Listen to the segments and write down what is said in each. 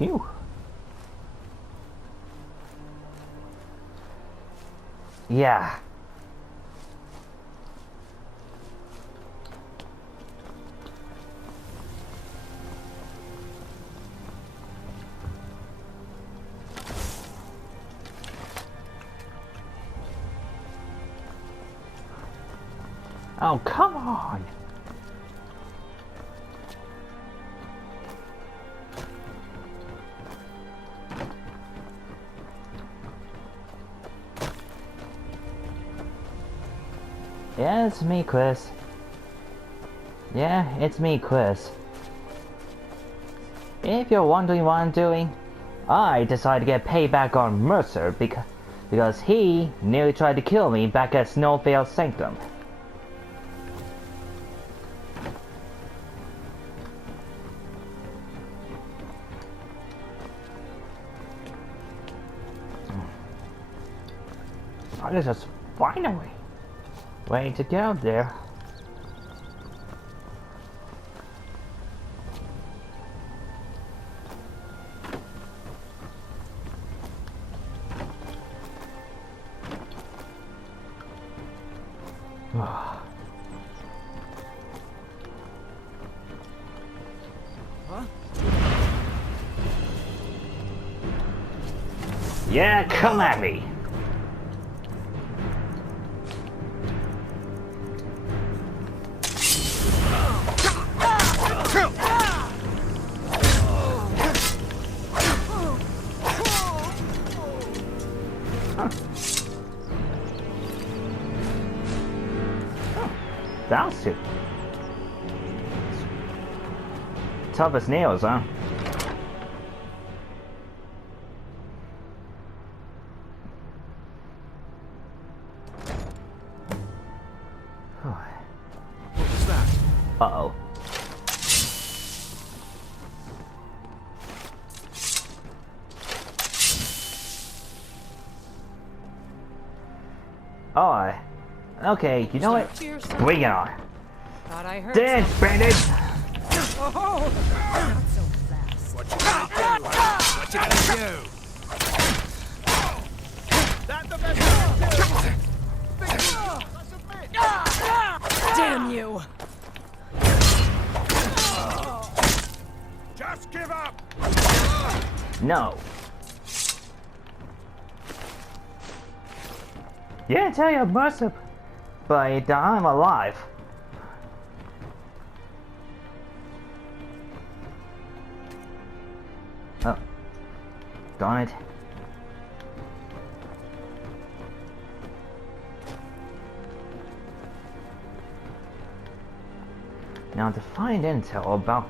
Phew. Yeah. Oh, come on! Yeah, it's me, Chris. Yeah, it's me, Chris. If you're wondering what I'm doing, I decided to get payback on Mercer because he nearly tried to kill me back at Snowvale Sanctum. I just finally way to get out there. Huh? Yeah, come at me. That's it. Tough as nails, huh? What was that? Uh-oh. Oh, okay, you know what? Cheers, son. Bring it on. Thought I heard Dance, something. bandit! Oh, not so fast. What you gonna do? What you gonna do? That the best you can do? Damn you! Just give up! No. Yeah, tell you, Mercer, but I'm alive. Oh, darn it. Now to find intel about...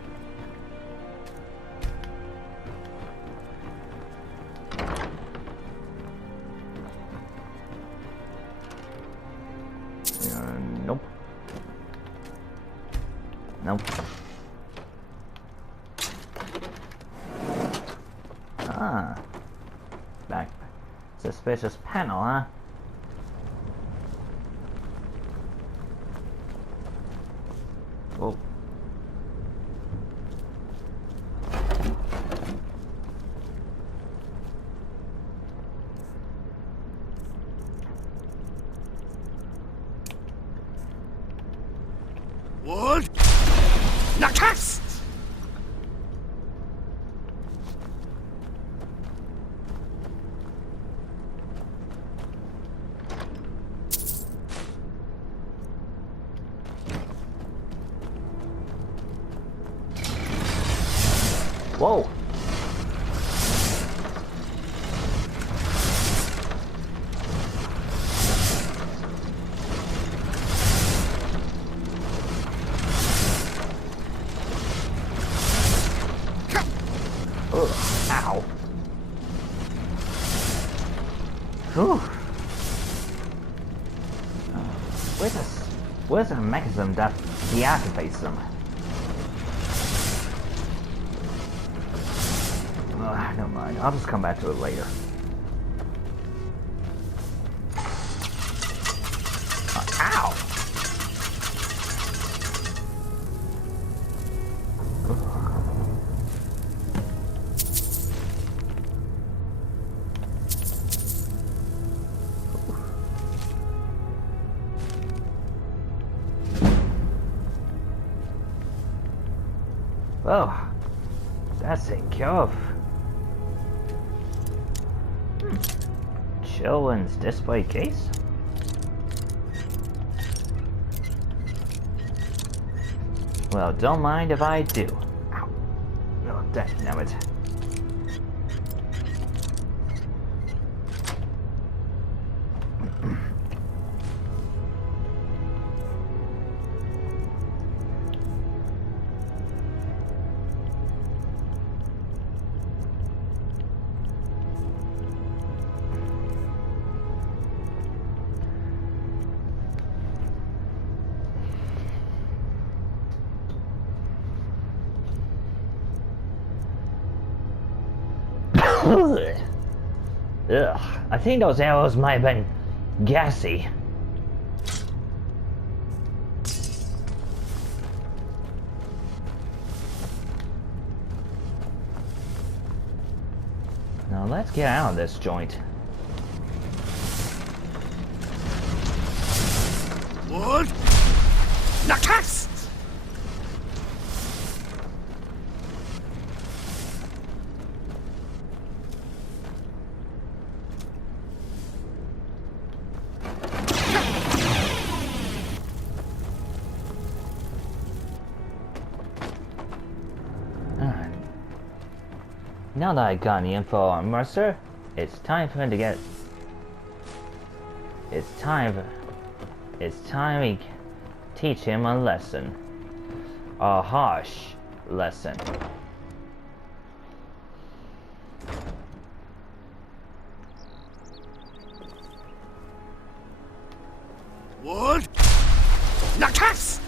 nope. Nope. Ah. Back. Suspicious panel, huh? Whoa. What? Nakast! Whoa. Ugh, ow. Whew. Where's the mechanism that deactivates them? Never mind. I'll just come back to it later. Ow! Oh, that's a curve. Children's display case? Well, don't mind if I do. Ow. Oh, damn it. Ugh, I think those arrows might have been gassy. Now let's get out of this joint. Wood! Nakast! Now that I got the info on Mercer, it's time for him to get... It's time to teach him a lesson. A harsh lesson. Wood! Nakast!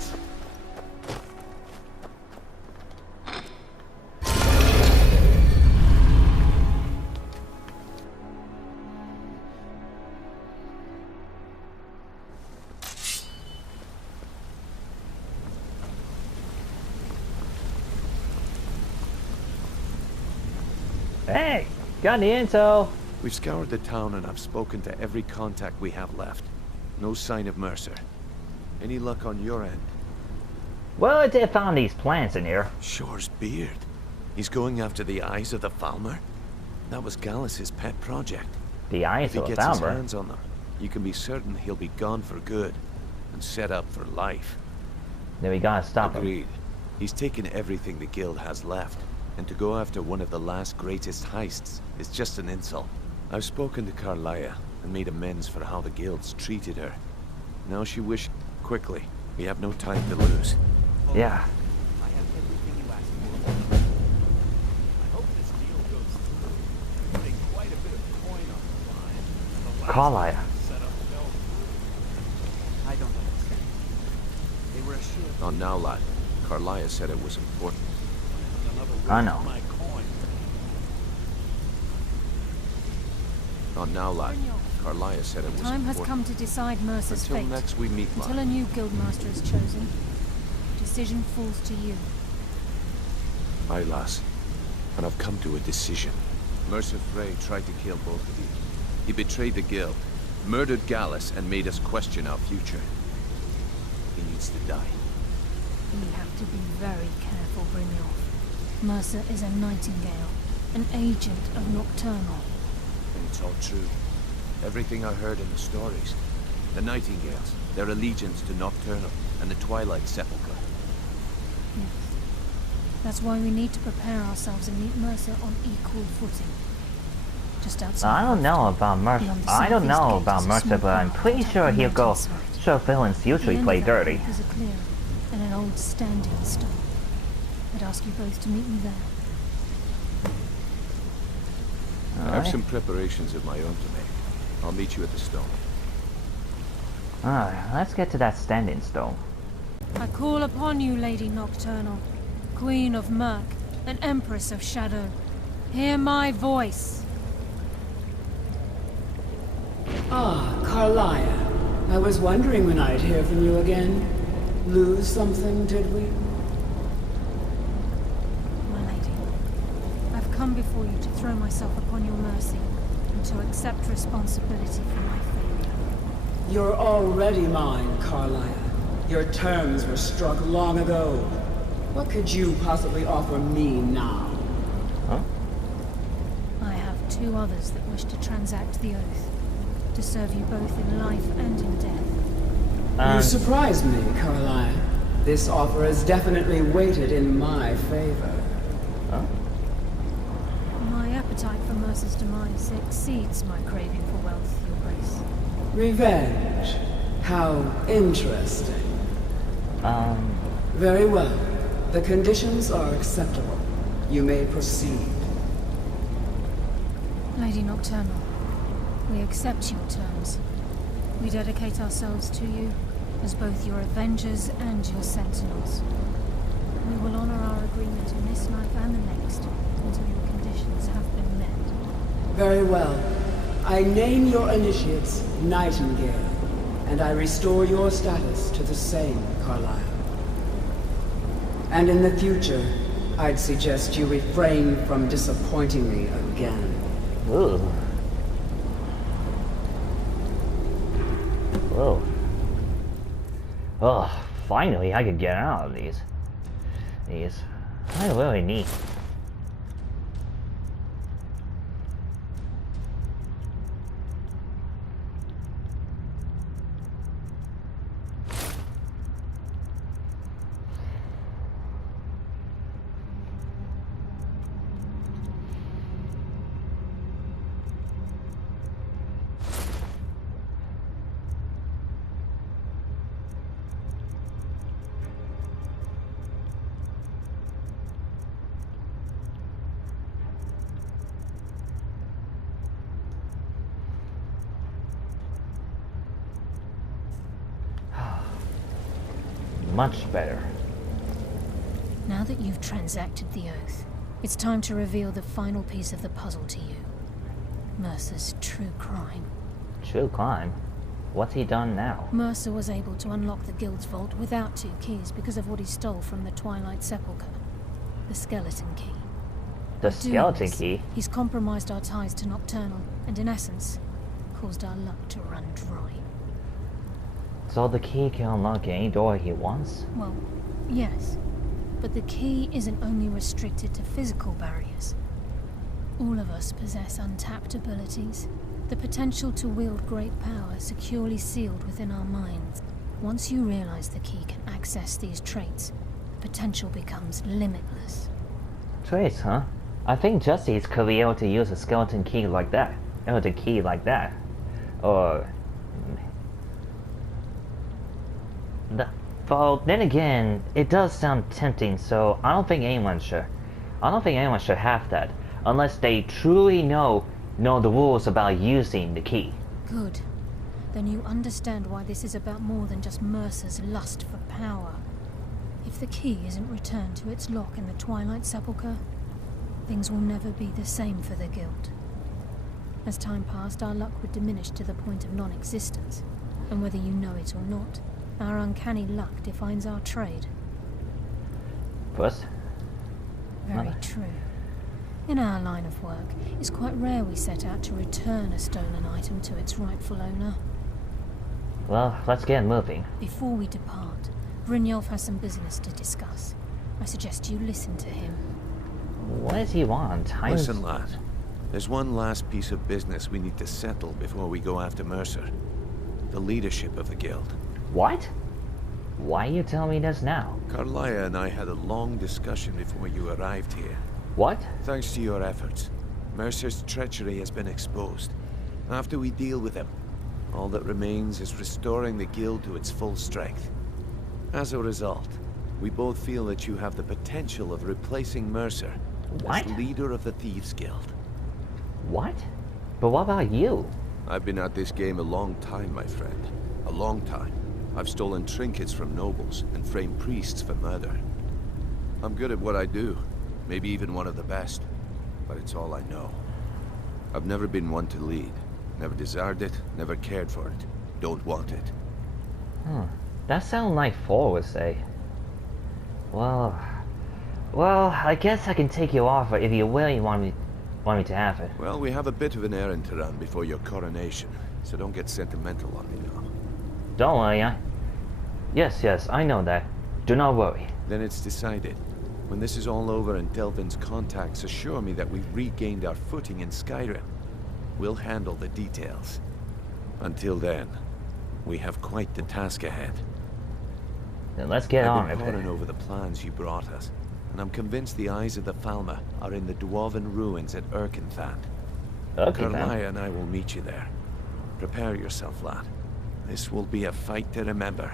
Hey, got the info. We've scoured the town and I've spoken to every contact we have left. No sign of Mercer. Any luck on your end? Well, I did find these plants in here. Shore's beard. He's going after the eyes of the Falmer? That was Gallus's pet project. The eyes If he of the gets his Falmer. hands on them, you can be certain he'll be gone for good and set up for life. Then we gotta stop him. Agreed. He's taken everything the guild has left, and to go after one of the last greatest heists is just an insult. I've spoken to Karliah and made amends for how the guilds treated her. Now she wishes quickly. We have no time to lose. Yeah. I have everything you asked for. I hope this deal goes through. Putting quite a bit of coin on the line. The last Karliah. setup fell through. I don't understand. They were assured Not now, lad. Karliah said it was important. another I word know. for my coin. Not now, lad. Karliah said it was Time has important. come to decide Mercer's Until fate. next we meet, Until a lad. new guildmaster is chosen, the decision falls to you. Aye, lass. And I've come to a decision. Mercer Frey tried to kill both of you. He betrayed the guild, murdered Gallus, and made us question our future. He needs to die. You have to be very careful, Brynjolf. Mercer is a Nightingale, an agent of Nocturnal. And it's all true. Everything I heard in the stories. The Nightingales, their allegiance to Nocturnal, and the Twilight Sepulchre. Yes. That's why we need to prepare ourselves and meet Mercer on equal footing. Just outside. I don't know about Mercer. Beyond the I don't know southeast about gate is a Mercer, small but I'm path pretty up sure the he'll go mountainside. show villains usually At the play end of that dirty. path is a clearing and an old standing stone. I'd ask you both to meet me there. I have Alright. some preparations of my own to make. I'll meet you at the stone. Alright, let's get to that standing stone. I call upon you, Lady Nocturnal, Queen of Murk, and Empress of Shadow. Hear my voice. Ah, Karliah. I was wondering when I'd hear from you again. Lose something, did we? My lady, I've come before you to throw myself upon your mercy and to accept responsibility for my failure. You're already mine, Karliah. Your terms were struck long ago. What could you possibly offer me now? Huh? I have two others that wish to transact the oath, to serve you both in life and in death. You surprise me, Karliah. This offer is definitely weighted in my favor. Huh? My appetite for Mercer's demise exceeds my craving for wealth, Your Grace. Revenge. How interesting. Very well. The conditions are acceptable. You may proceed. Lady Nocturnal, we accept your terms. We dedicate ourselves to you as both your avengers and your sentinels. We will honor our agreement in this life and the next until your conditions have been met. Very well. I name your initiates Nightingale, and I restore your status to the same, Karliah. And in the future, I'd suggest you refrain from disappointing me again. Ooh. Whoa. Oh, finally I could get out of these. I really need. Much better. Now that you've transacted the oath, it's time to reveal the final piece of the puzzle to you. Mercer's true crime. True crime? What's he done now? Mercer was able to unlock the guild's vault without 2 keys because of what he stole from the Twilight Sepulchre. The skeleton key. The Doing skeleton this, key? He's compromised our ties to Nocturnal, and in essence, caused our luck to run dry. So the key can unlock any door he wants? Well, yes. But the key isn't only restricted to physical barriers. All of us possess untapped abilities. The potential to wield great power securely sealed within our minds. Once you realize the key can access these traits, the potential becomes limitless. Trace, huh? I think Justice could be able to use a skeleton key like that. Or the key like that. Or... Well, then again, it does sound tempting, so I don't think anyone should have that, unless they truly know the rules about using the key. Good. Then you understand why this is about more than just Mercer's lust for power. If the key isn't returned to its lock in the Twilight Sepulchre, things will never be the same for the Guild. As time passed, our luck would diminish to the point of non-existence, and whether you know it or not, our uncanny luck defines our trade. First? Very true. In our line of work, it's quite rare we set out to return a stolen item to its rightful owner. Well, let's get moving. Before we depart, Brynjolf has some business to discuss. I suggest you listen to him. What does he want? Listen, lad. There's one last piece of business we need to settle before we go after Mercer. The leadership of the guild. What? Why are you telling me this now? Karliah and I had a long discussion before you arrived here. What? Thanks to your efforts, Mercer's treachery has been exposed. After we deal with him, all that remains is restoring the guild to its full strength. As a result, we both feel that you have the potential of replacing Mercer What? as leader of the Thieves Guild. What? But what about you? I've been at this game a long time, my friend. A long time. I've stolen trinkets from nobles and framed priests for murder. I'm good at what I do. Maybe even one of the best. But it's all I know. I've never been one to lead. Never desired it, never cared for it. Don't want it. That sounds like Thor would say. Well, I guess I can take you off if you really want me to have it. Well, we have a bit of an errand to run before your coronation, so don't get sentimental on me now. Don't worry, Yes, I know that. Do not worry. Then it's decided. When this is all over and Delvin's contacts assure me that we've regained our footing in Skyrim, we'll handle the details. Until then, we have quite the task ahead. Then let's get on I've with been it. poring over the plans you brought us, and I'm convinced the eyes of the Falmer are in the dwarven ruins at Erkenthan. Okay, then. Karliah and I will meet you there. Prepare yourself, lad. This will be a fight to remember.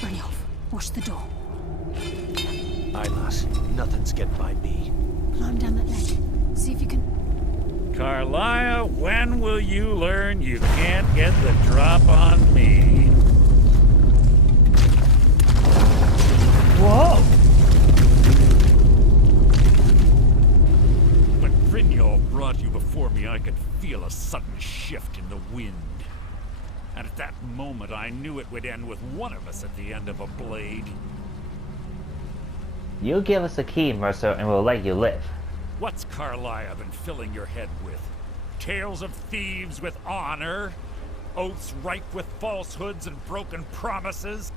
Brynjolf, watch the door. Aye, lass. Nothing's getting by me. Climb down that ledge. See if you can... Karliah, when will you learn you can't get the drop on me? Whoa! When Brynjolf brought you before me, I could feel a sudden shift in the wind. And at that moment, I knew it would end with one of us at the end of a blade. You give us the key, Mercer, and we'll let you live. What's Karliah been filling your head with? Tales of thieves with honor? Oaths ripe with falsehoods and broken promises?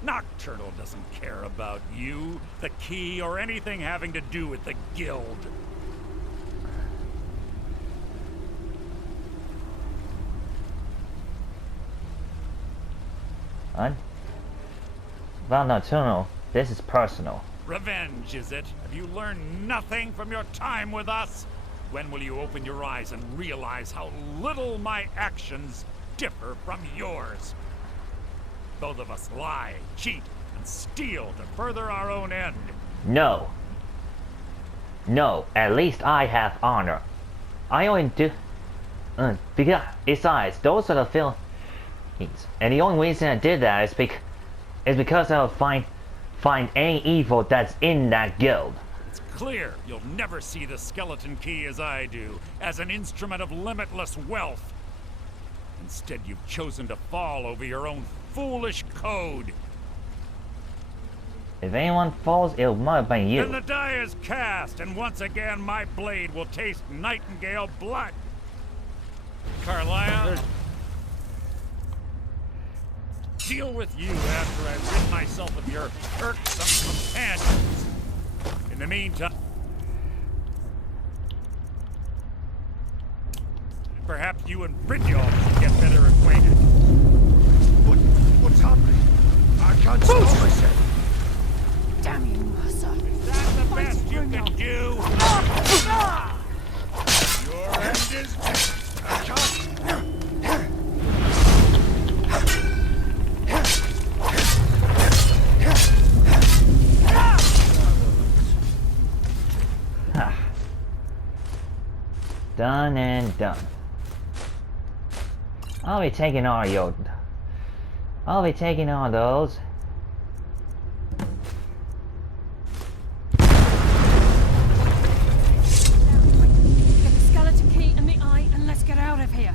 Nocturnal doesn't care about you, the key, or anything having to do with the guild. About Nocturnal, this is personal. Revenge, is it? Have you learned nothing from your time with us? When will you open your eyes and realize how little my actions differ from yours? Both of us lie, cheat, and steal to further our own end. No. No, at least I have honor. I only do... besides, those are the Philippines. And the only reason I did that is because I'll find any evil that's in that guild. It's clear you'll never see the skeleton key as I do, as an instrument of limitless wealth. Instead, you've chosen to fall over your own foolish code. If anyone falls, it might have been you. Then the die is cast, and once again my blade will taste Nightingale blood. Karliah, deal with you after I've rid myself of your irksome companions. In the meantime, perhaps you and Brynjolf should get better acquainted. What's happening? I can't stop myself. Damn you, Mercer. Is that the best you can do? Your end is... I can't... Done and done. I'll be taking all your... I'll be taking all those. Get the skeleton key and the eye and let's get out of here.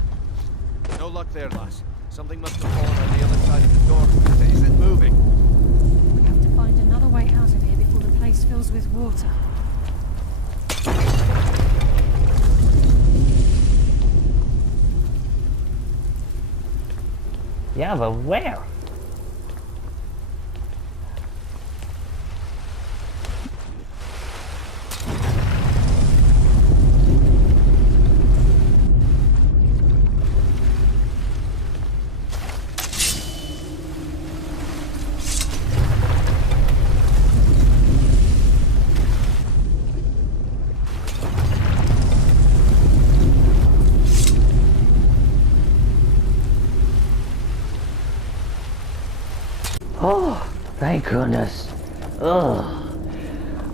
No luck there, lass. Something must have fallen on the other side of the door. It isn't moving. We have to find another way out of here before the place fills with water. Yeah, but where? Oh, thank goodness. Ugh.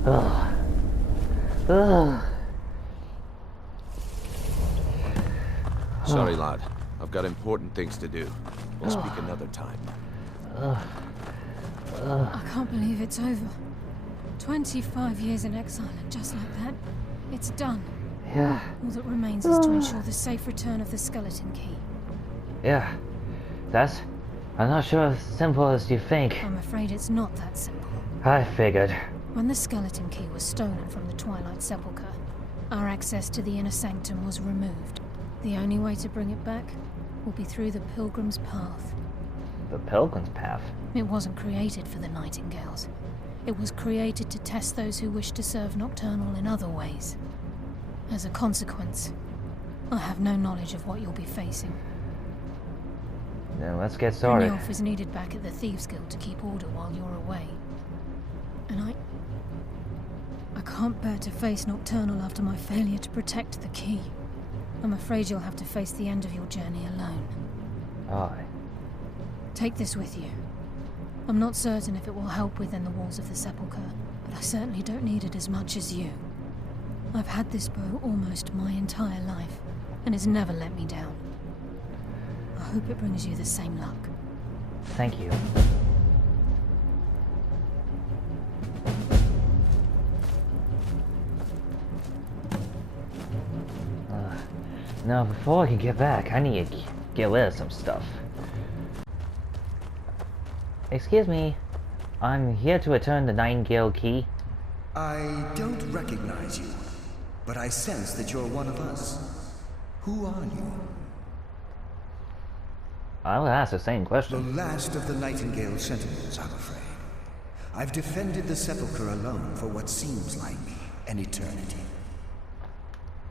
Ugh. Ugh. Sorry, lad. I've got important things to do. We'll speak another time. I can't believe it's over. 25 years in exile, and just like that, it's done. Yeah, All that remains is to ensure the safe return of the skeleton key. yeah. I'm not sure as simple as you think. I'm afraid it's not that simple. I figured. When the skeleton key was stolen from the Twilight Sepulchre, our access to the inner sanctum was removed. The only way to bring it back will be through the Pilgrim's Path. The Pilgrim's Path? It wasn't created for the Nightingales. It was created to test those who wish to serve Nocturnal in other ways. As a consequence, I have no knowledge of what you'll be facing. Then let's get started. Brynjolf is needed back at the Thieves Guild to keep order while you're away. And I can't bear to face Nocturnal after my failure to protect the key. I'm afraid you'll have to face the end of your journey alone. Aye. Take this with you. I'm not certain if it will help within the walls of the Sepulchre, but I certainly don't need it as much as you. I've had this bow almost my entire life, and it's never let me down. I hope it brings you the same luck. Thank you. Now, before I can get back, I need to get rid of some stuff. Excuse me, I'm here to return the Nightingale key. I don't recognize you, but I sense that you're one of us. Who are you? I'll ask the same The question. last of the Nightingale Sentinels, I'm afraid. I've defended the Sepulchre alone for what seems like an eternity.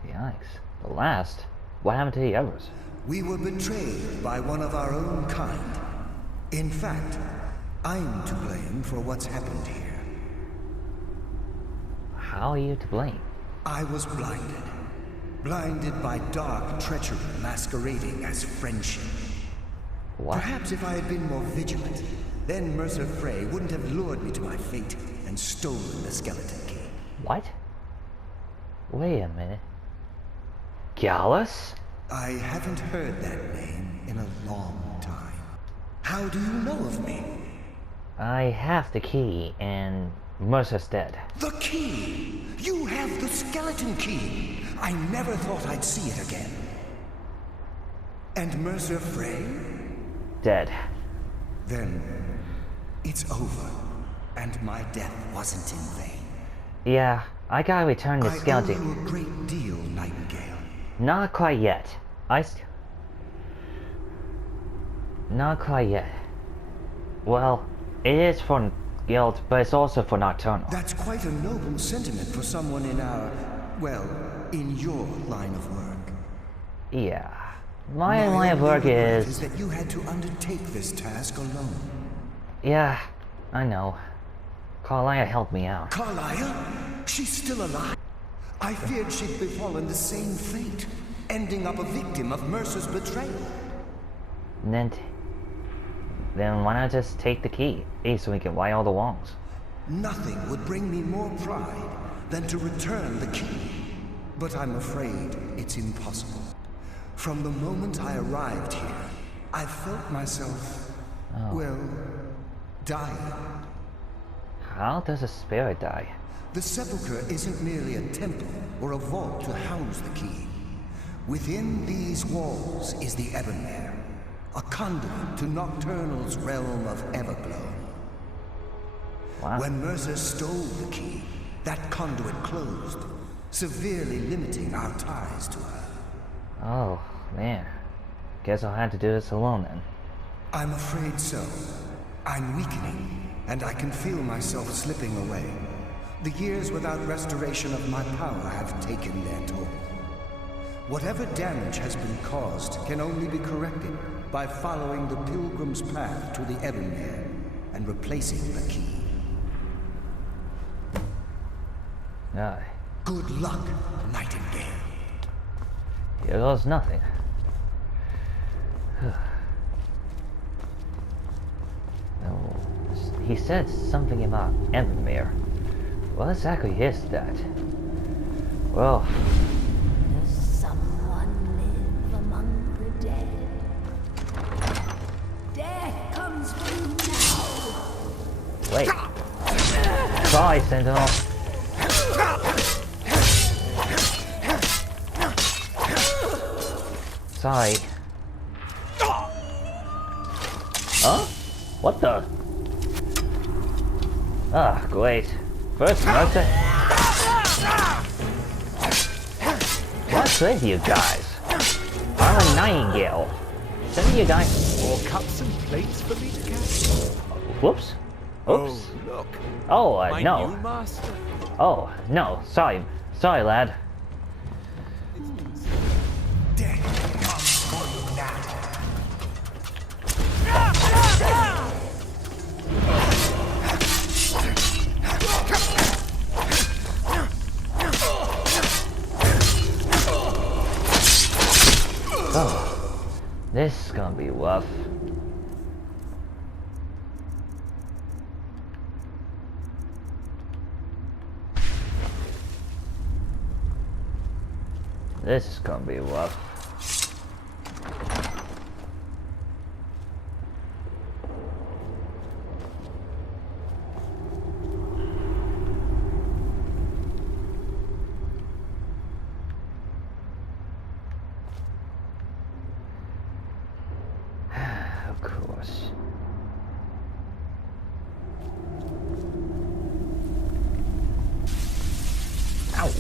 Yikes. The last? What happened to the others? We were betrayed by one of our own kind. In fact, I'm to blame for what's happened here. How are you to blame? I was blinded. Blinded by dark treachery masquerading as friendship. What? Perhaps if I had been more vigilant, then Mercer Frey wouldn't have lured me to my fate and stolen the skeleton key. What? Wait a minute. Gallus? I haven't heard that name in a long time. How do you know of me? I have the key, and Mercer's dead. The key! You have the skeleton key! I never thought I'd see it again. And Mercer Frey? Dead. Then it's over, and my death wasn't in vain. Yeah, I gotta return the I owe skeleton. you a great deal, Nightingale. Not quite yet. Not quite yet. Well, it is for Guild, but it's also for Nocturnal. That's quite a noble sentiment for someone in our, well, in your line of work. Yeah. My line of work only regret is... that you had to undertake this task alone. Yeah, I know. Karliah helped me out. Karliah? She's still alive? I feared she'd befallen the same fate, ending up a victim of Mercer's betrayal. Then why not just take the key, so we can right all the wrongs? Nothing would bring me more pride than to return the key. But I'm afraid it's impossible. From the moment I arrived here, I felt myself, well, dying. How does a spirit die? The Sepulchre isn't merely a temple or a vault to house the key. Within these walls is the Ebonmere, a conduit to Nocturnal's realm of Everglow. Wow. When Mercer stole the key, that conduit closed, severely limiting our ties to her. Oh, man. Guess I'll have to do this alone then. I'm afraid so. I'm weakening, and I can feel myself slipping away. The years without restoration of my power have taken their toll. Whatever damage has been caused can only be corrected by following the Pilgrim's Path to the Ebonmere and replacing the key. Aye. Good luck, Nightingale. Here goes nothing. No, he said something about Evermere. What exactly is that? Well... Does someone live among the dead? Death comes for you now! Wait. Sorry, Sentinel. Sorry. Huh? What the? Ah, great. First Mercer. What's with you guys? I'm a Nightingale. Send me a guy. More cups and plates for me to catch? Whoops. Oops. Oh, look. Oh, My no. new master. Oh, no. Sorry. Sorry, lad. Death comes for you now. Oh, this is gonna be rough. This is gonna be rough. Of course. Ow.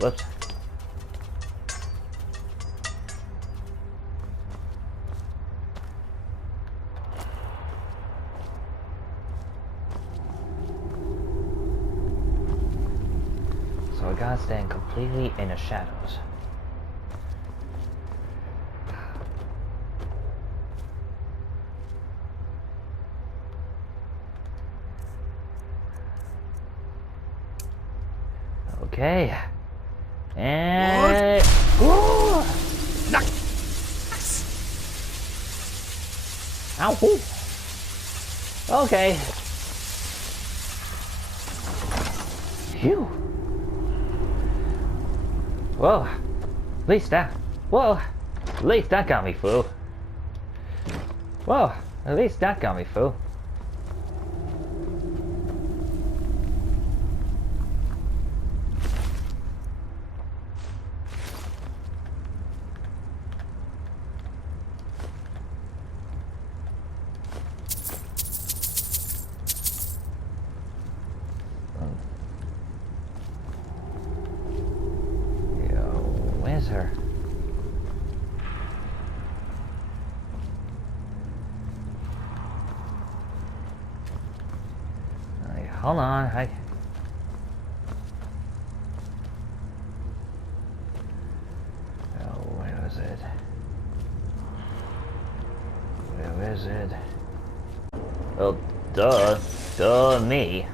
Whoops. So I gotta stand completely in the shadows. Okay. And Whoa! Ow! Ooh. Okay. Phew. Whoa. At least that. Whoa. At least that got me through. Whoa. At least that got me through. Her. Hold on, oh, where is it? Where is it? Well, duh me.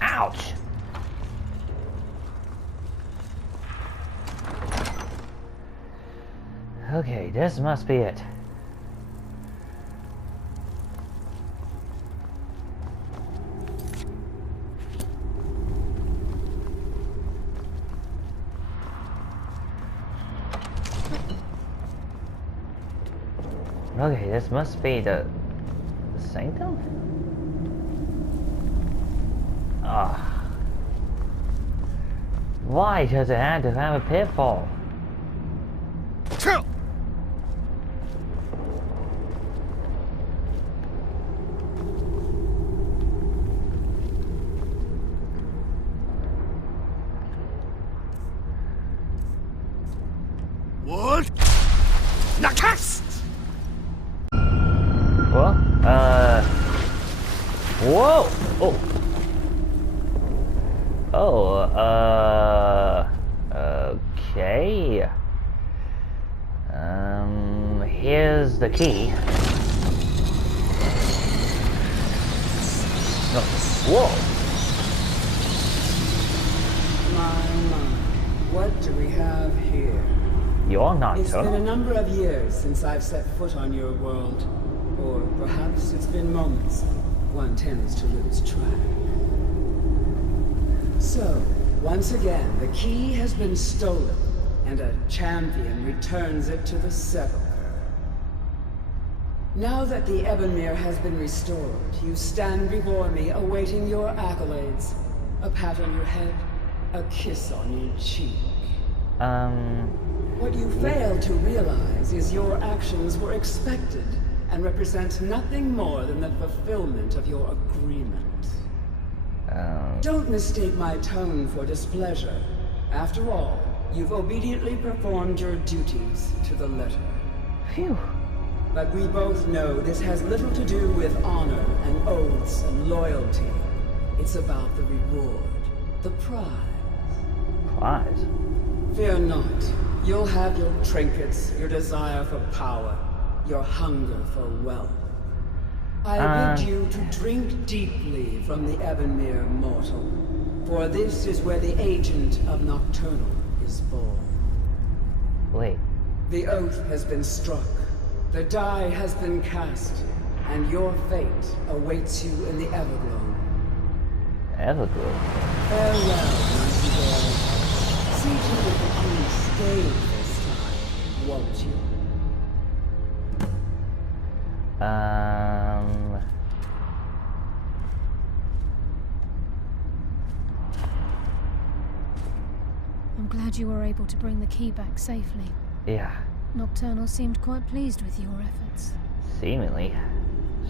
Ouch! Okay, this must be it. Okay, this must be the sanctum? Ah. Why does it have to have a pitfall? What? Nakast! Well, whoa! Oh. Oh, okay. Here's the key. No. Whoa! My. What do we have here? You're not It's been a Nocturnal. number of years since I've set foot on your world. Or perhaps it's been moments. One tends to lose track. So, once again, the key has been stolen, and a champion returns it to the Sepulchre. Now that the Ebonmere has been restored, you stand before me awaiting your accolades. A pat on your head, a kiss on your cheek. What you fail to realize is your actions were expected and represent nothing more than the fulfillment of your agreement. Don't mistake my tone for displeasure. After all, you've obediently performed your duties to the letter. Phew. But we both know this has little to do with honor and oaths and loyalty. It's about the reward, the prize. Prize? Fear not. You'll have your trinkets, your desire for power, your hunger for wealth. I bid you to drink deeply from the Ebonmere mortal, for this is where the agent of Nocturnal is born. Wait. The oath has been struck, the die has been cast, and your fate awaits you in the Everglow. Everglow? Farewell, Nightingale. See to it that you stay this time, won't you? I'm glad you were able to bring the key back safely. Yeah. Nocturnal seemed quite pleased with your efforts. Seemingly.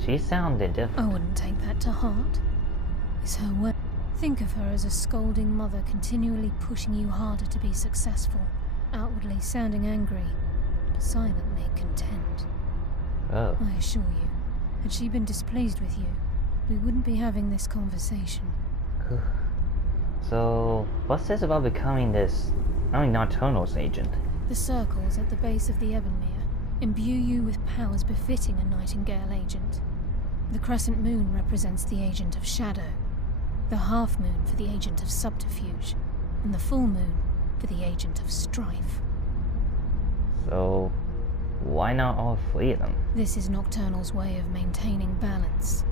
She sounded I different. wouldn't take that to heart. It's her way. Think of her as a scolding mother continually pushing you harder to be successful, outwardly sounding angry, but silently content. Oh. I assure you, had she been displeased with you, we wouldn't be having this conversation. So, what's this about becoming Nocturnal's agent? The circles at the base of the Ebonmere imbue you with powers befitting a Nightingale agent. The crescent moon represents the agent of shadow, the half moon for the agent of subterfuge, and the full moon for the agent of strife. So, why not all three of them? This is Nocturnal's way of maintaining balance.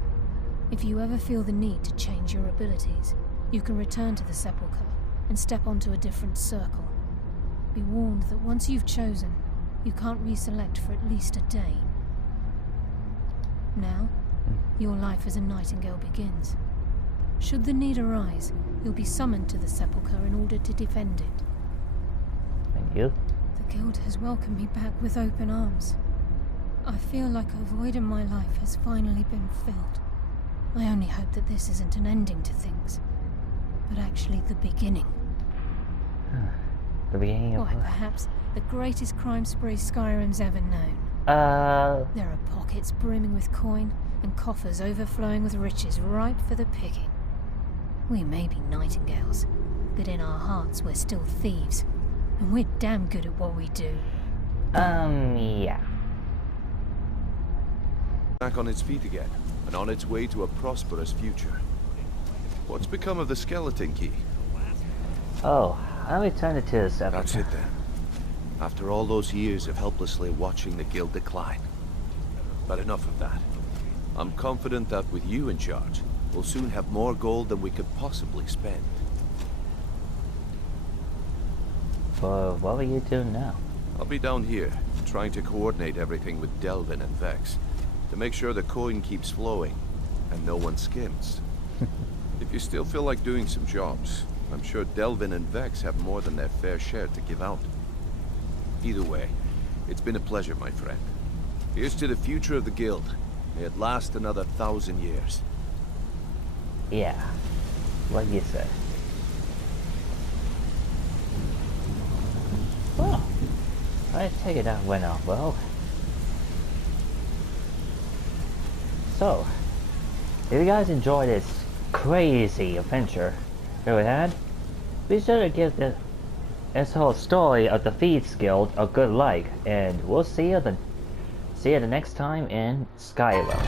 If you ever feel the need to change your abilities, you can return to the Sepulchre and step onto a different circle. Be warned that once you've chosen, you can't reselect for at least a day. Now, your life as a Nightingale begins. Should the need arise, you'll be summoned to the Sepulchre in order to defend it. And you? The Guild has welcomed me back with open arms. I feel like a void in my life has finally been filled. I only hope that this isn't an ending to things, but actually the beginning. The beginning of Why, what? perhaps the greatest crime spree Skyrim's ever known. There are pockets brimming with coin and coffers overflowing with riches ripe for the picking. We may be Nightingales, but in our hearts we're still thieves, and we're damn good at what we do. Yeah. Back on its feet again, and on its way to a prosperous future. What's become of the skeleton key? Oh, I returned it to the Sepulchre. That's it then. After all those years of helplessly watching the guild decline. But enough of that. I'm confident that with you in charge, we'll soon have more gold than we could possibly spend. But what will you do now? I'll be down here, trying to coordinate everything with Delvin and Vex, to make sure the coin keeps flowing, and no one skims. If you still feel like doing some jobs, I'm sure Delvin and Vex have more than their fair share to give out. Either way, it's been a pleasure, my friend. Here's to the future of the guild. May it last another 1,000 years. Yeah. What you say? Well, I take it that went off well. So, if you guys enjoyed this crazy adventure that we had, be sure to give this whole story of the Thieves Guild a good like, and we'll see you the next time in Skyrim.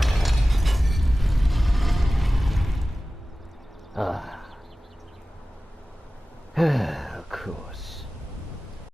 Of course.